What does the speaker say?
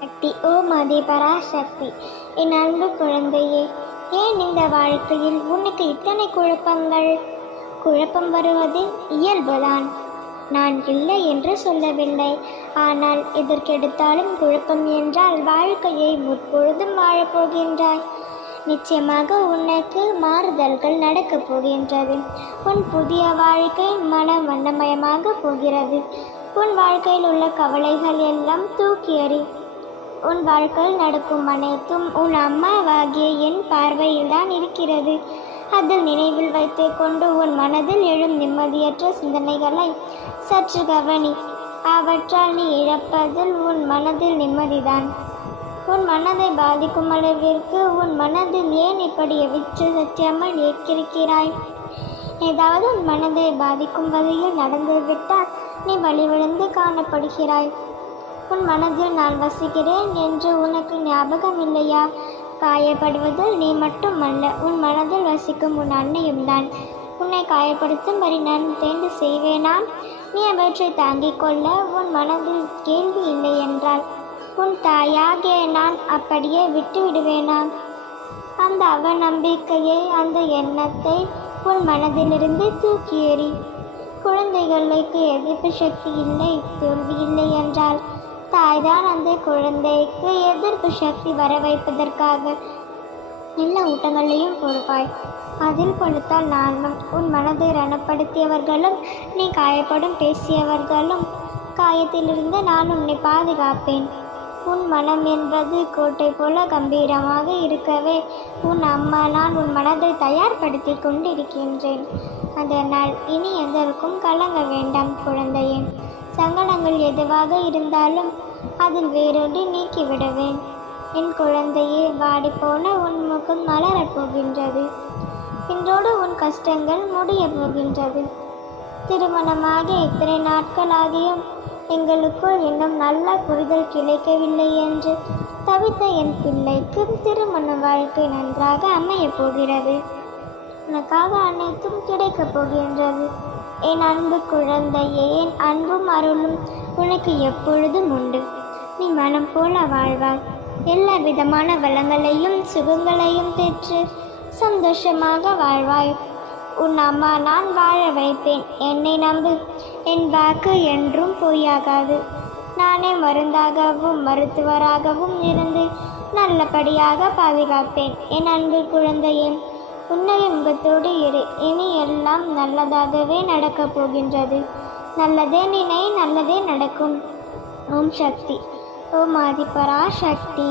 சக்தி ஓ மாதே பராசக்தி என் அன்பு குழந்தையே ஏன் இந்த வாழ்க்கையில் உனக்கு இத்தனை குழப்பங்கள்? குழப்பம் வருவது இயல்புதான். நான் இல்லை என்று சொல்லவில்லை. ஆனால் எதற்கெடுத்தாலும் குழப்பம் என்றால் வாழ்க்கையை முற்பொழுதும் வாழப்போகின்றாய். நிச்சயமாக உனக்கு மாறுதல்கள் நடக்கப் போகின்றது. உன் புதிய வாழ்க்கை மன வண்ணமயமாக போகிறது. உன் வாழ்க்கையில் உள்ள கவலைகள் எல்லாம் தூக்கி எறி உன் வாழ்க்கையில் நடக்கும் அனைத்தும் உன் அம்மாவாகிய என் பார்வையில்தான் இருக்கிறது. அதில் நினைவில் வைத்துக் கொண்டு உன் மனதில் எழும் நிம்மதியற்ற சிந்தனைகளை சற்று கவனி. அவற்றால் நீ இழப்பதில் உன் மனதில் நிம்மதிதான். உன் மனதை பாதிக்கும் அளவிற்கு உன் மனதில் ஏன் இப்படி விற்று சத்தியாமல் ஏற்றிருக்கிறாய்? ஏதாவது உன் மனதை பாதிக்கும் வகையில் நடந்துவிட்டால் நீ வழிவிழுந்து காணப்படுகிறாய். உன் மனதில் நான் வசிக்கிறேன் என்று உனக்கு ஞாபகம் இல்லையா காயப்படுவதில் நீ மட்டுமல்ல உன் மனதில் வசிக்கும் உன் அன்னையும் தான் உன்னை காயப்படுத்தும்படி நான் தேர்ந்து செய்வேனா? நீ அவற்றை தாங்கிக் கொள்ள உன் மனதில் கேள்வி இல்லை என்றால் உன் தாயாகிய நான் அப்படியே விட்டு விடுவேனா? அந்த அவநம்பிக்கையை அந்த எண்ணத்தை உன் மனதிலிருந்து தூக்கி எறி குழந்தைகளுக்கு எதிர்ப்பு சக்தி இல்லை தோல்வி இல்லை என்றால் தாய்தான் அந்த குழந்தைக்கு எதிர்ப்பு சக்தி வர வைப்பதற்காக எல்லா ஊட்டங்களையும் கொடுப்பாய். அதில் கொடுத்தால் நானும் உன் மனதை ரணப்படுத்தியவர்களும் நீ காயப்படும் பேசியவர்களும் காயத்திலிருந்து நான் உன்னை பாதுகாப்பேன். உன் மனம் என்பது கோட்டை போல கம்பீரமாக இருக்கவே உன் அம்மா நான் உன் மனதை தயார்படுத்தி கொண்டிருக்கின்றேன். அதனால் இனி எதற்கும் கலங்க வேண்டாம் குழந்தையே. சங்கடங்கள் எதுவாக இருந்தாலும் அதில் வேறொன்று நீக்கிவிடுவேன். என் குழந்தையே வாடிப்போன உன் முகம் மலரப் போகின்றது. இன்றோடு உன் கஷ்டங்கள் முடியப் போகின்றது. திருமணமாக இத்தனை நாட்களாகியும் எங்களுக்குள் இன்னும் நல்ல புரிதல் கிடைக்கவில்லை என்று தவித்த என் பிள்ளைக்கு திருமண வாழ்க்கை நன்றாக அமையப் போகிறது. உனக்காக அனைத்தும் கிடைக்கப் போகின்றது. என் அன்பு குழந்தையே என் அன்பும் அருளும் உனக்கு எப்பொழுதும் உண்டு. நீ மனம் போல வாழ்வாய். எல்லா விதமான வளங்களையும் சுகங்களையும் பெற்று சந்தோஷமாக வாழ்வாய். உன் அம்மா நான் வாழ வைப்பேன். என்னை நம்பு. என் வாக்கு என்றும் பொய்யாகாது. நானே மருந்தாகவும் மருத்துவராகவும் இருந்து நல்லபடியாக பாதுகாப்பேன். என் அன்பு குழந்தையே புன்னகை முகத்தோடு இரு. இனி எல்லாம் நல்லதாகவே நடக்கப் போகின்றது. நல்லதே நினை நல்லதே நடக்கும். ஓம் சக்தி. ஓம் ஆதிபரா சக்தி.